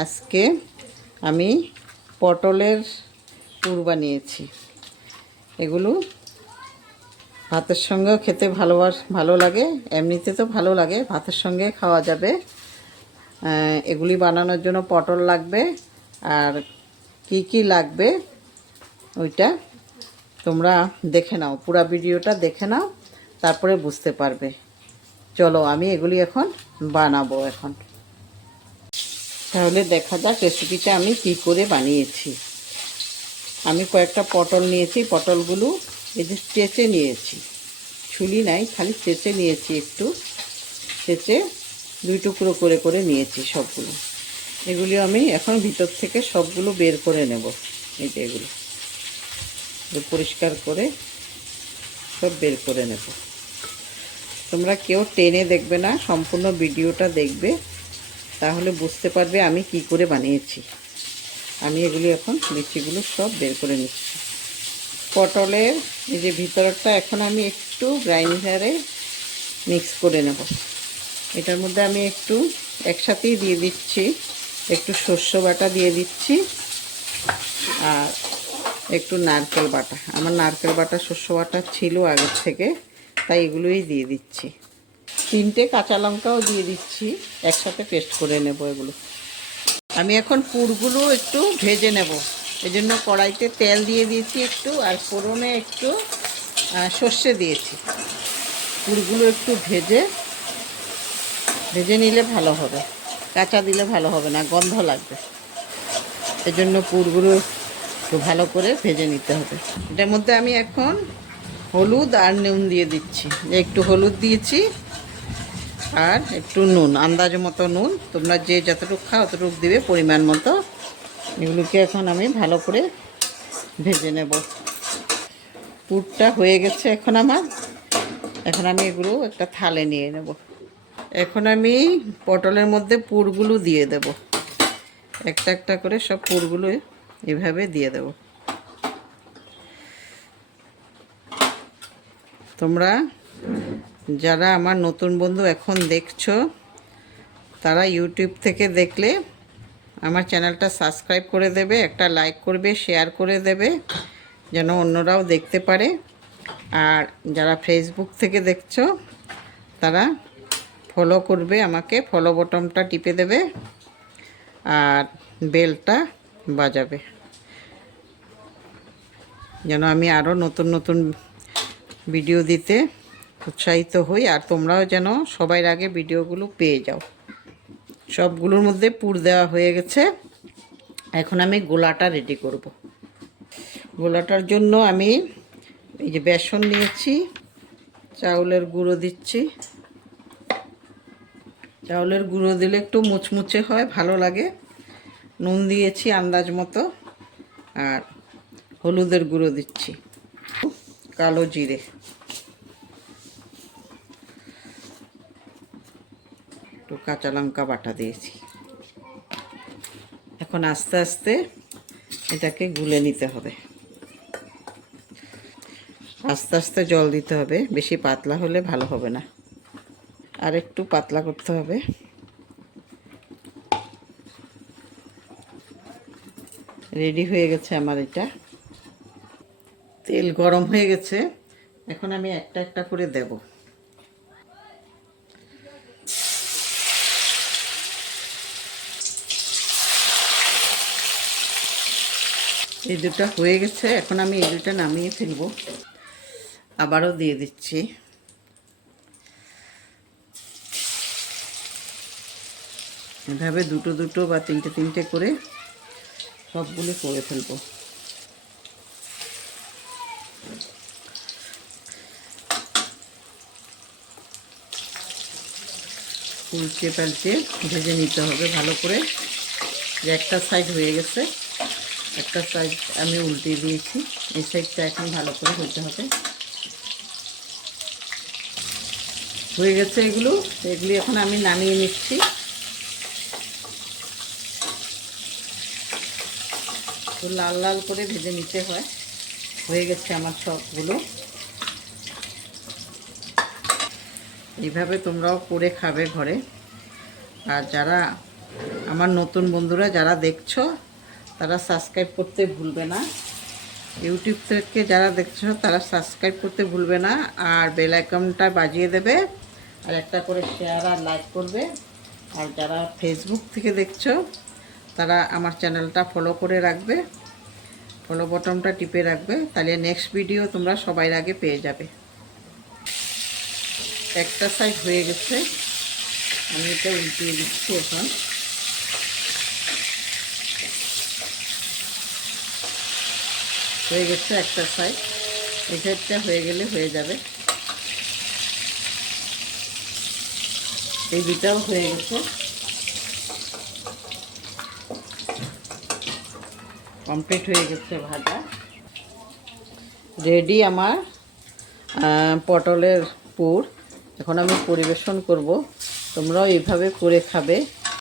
আজকে আমি পটলের পুর বানিয়েছি। এগুলো ভাতের সঙ্গেও খেতে ভালোবাস, ভালো লাগে, এমনিতে তো ভালো লাগে, ভাতের সঙ্গে খাওয়া যাবে। এগুলি বানানোর জন্য পটল লাগবে, আর কি কি লাগবে ওইটা তোমরা দেখে নাও, পুরা ভিডিওটা দেখে নাও, তারপরে বুঝতে পারবে। চলো আমি এগুলি এখন বানাবো এখন। তাহলে দেখা যাক রেসিপিটা আমি কি করে বানিয়েছি। আমি কয়েকটা পটল নিয়েছি, পটলগুলো এই যে চেঁচে নিয়েছি। ছুলি নাই, খালি চেঁচে নিয়েছি একটু। চেঁচে দুই টুকরো করে করে নিয়েছি সবগুলো। এগুলি আমি এখন ভিতর থেকে সবগুলো বের করে নেব। এই যে এগুলো পরিষ্কার করে সব বের করে নেব। তোমরা কেউ টেনে দেখবে না, সম্পূর্ণ ভিডিওটা দেখবে। তাহলে বুঝতে পারবে আমি কি করে বানিয়েছি। আমি এগুলি এখন লিচিগুলো সব বের করে নিচ্ছি। পটলের এই যে ভিতরটা এখন আমি একটু গ্রাইন্ডারে মিক্স করে নেব। এটার মধ্যে আমি একটু একসাথেই দিয়ে দিচ্ছি। একটু শস্য বাটা দিয়ে দিচ্ছি আর একটু নারকেল বাটা। আমার নারকেল বাটা শস্য বাটা ছিল আগের থেকে, তাই এগুলোই দিয়ে দিচ্ছি। তিনটে কাঁচা লঙ্কাও দিয়ে দিচ্ছি। একসাথে পেস্ট করে নেব এগুলো। আমি এখন পুরগুলো একটু ভেজে নেব। এই জন্য কড়াইতে তেল দিয়ে দিয়েছি একটু, আর ফোড়নে একটু সর্ষে দিয়েছি। পুরগুলো একটু ভেজে ভেজে নিলে ভালো হবে। কাঁচা দিলে ভালো হবে না, গন্ধ লাগবে। এই জন্য পুরগুলো একটু ভালো করে ভেজে নিতে হবে। এটার মধ্যে আমি এখন হলুদ আর নুন দিয়ে দিচ্ছি। একটু হলুদ দিয়েছি আর একটু নুন, আন্দাজ মতো নুন। তোমরা যে যতটুকু খাও অতটুকু দিবে পরিমাণ মতো। এগুলোকে এখন আমি ভালো করে ভেজে নেব। পুরটা হয়ে গেছে এখন আমার। এখন আমি এগুলো একটা থালে নিয়ে নেব। এখন আমি পটলের মধ্যে পুরগুলো দিয়ে দেব। একটা একটা করে সব পুরগুলো এভাবে দিয়ে দেব। তোমরা যারা আমার নতুন বন্ধু এখন দেখছ, তারা ইউটিউব থেকে দেখলে আমার চ্যানেলটা সাবস্ক্রাইব করে দেবে, একটা লাইক করবে শেয়ার করে দেবে, যেন অন্যরাও দেখতে পারে। আর যারা ফেসবুক থেকে দেখছ, তারা ফলো করবে আমাকে ফলো বটনটা টিপে দেবে, আর বেলটা বাজাবে। যেন আমি আরও নতুন নতুন ভিডিও দিতে উৎসাহিত হই আর তোমরাও যেন সবার আগে ভিডিওগুলো পেয়ে যাও। সবগুলোর মধ্যে পুর দেওয়া হয়ে গেছে। এখন আমি গোলাটা রেডি করব। গোলাটার জন্য আমি এই যে বেসন নিয়েছি, চাউলের গুঁড়ো দিচ্ছি। চাউলের গুঁড়ো দিলে একটু মুচমুচে হয়, ভালো লাগে। নুন দিয়েছি আন্দাজ মতো আর হলুদের গুঁড়ো দিচ্ছি, কালো জিরে। কাঁচা লঙ্কা বাটা দিয়েছি। এখন আস্তে আস্তে এটাকে গুলে নিতে হবে। আস্তে আস্তে জল দিতে হবে, বেশি পাতলা হলে ভালো হবে না। আর একটু পাতলা করতে হবে। রেডি হয়ে গেছে আমার এটা। তেল গরম হয়ে গেছে। এখন আমি একটা একটা করে দেব। এই দুটো হয়ে গেছে, এখন আমি এই দুটো নামিয়ে ফেলব। আবারও দিয়ে দিচ্ছি। এভাবে দুটো দুটো বা তিনটে তিনটে করে সবগুলো করে ফেলব। উল্টে পাল্টে ভেজে নিতে হবে ভালো করে। যে একটা সাইড হয়ে গেছে। একটা সাইড আমি উল্টে দিয়েছি। এই সাইডটা এখন ভালো করে হতে হবে। হয়ে গেছে এগুলো। এগুলি এখন আমি নামিয়ে নিচ্ছি। তো লাল লাল করে ভেজে নিতে হয়। হয়ে গেছে আমার সবগুলো। এইভাবে তোমরাও করে খাবে ঘরে। আর যারা, আমার নতুন বন্ধুরা যারা দেখছ তারা সাবস্ক্রাইব করতে ভুলবে না। ইউটিউব থেকে যারা দেখছ, তারা সাবস্ক্রাইব করতে ভুলবে না আর বেল আইকনটা বাজিয়ে দেবে আর একটা করে শেয়ার আর লাইক করবে। আর যারা ফেসবুক থেকে দেখছ, তারা আমার চ্যানেলটা ফলো করে রাখবে। ফলো বটনটা টিপে রাখবে, তাহলে নেক্সট ভিডিও তোমরা সবাই আগে পেয়ে যাবে। একটা সাইড হয়ে গেছে। আমি এটা উল্টিয়ে দিচ্ছি এখন। হয়ে গেছে একটা সাইড এই সাইডটা হয়ে গেলে হয়ে যাবে। এই দুটাও হয়ে গেছে। কমপ্লিট হয়ে গেছে ভাজা। রেডি আমার পটলের পুর। এখন আমি পরিবেশন করব। তোমরাও এইভাবে করে খাবে।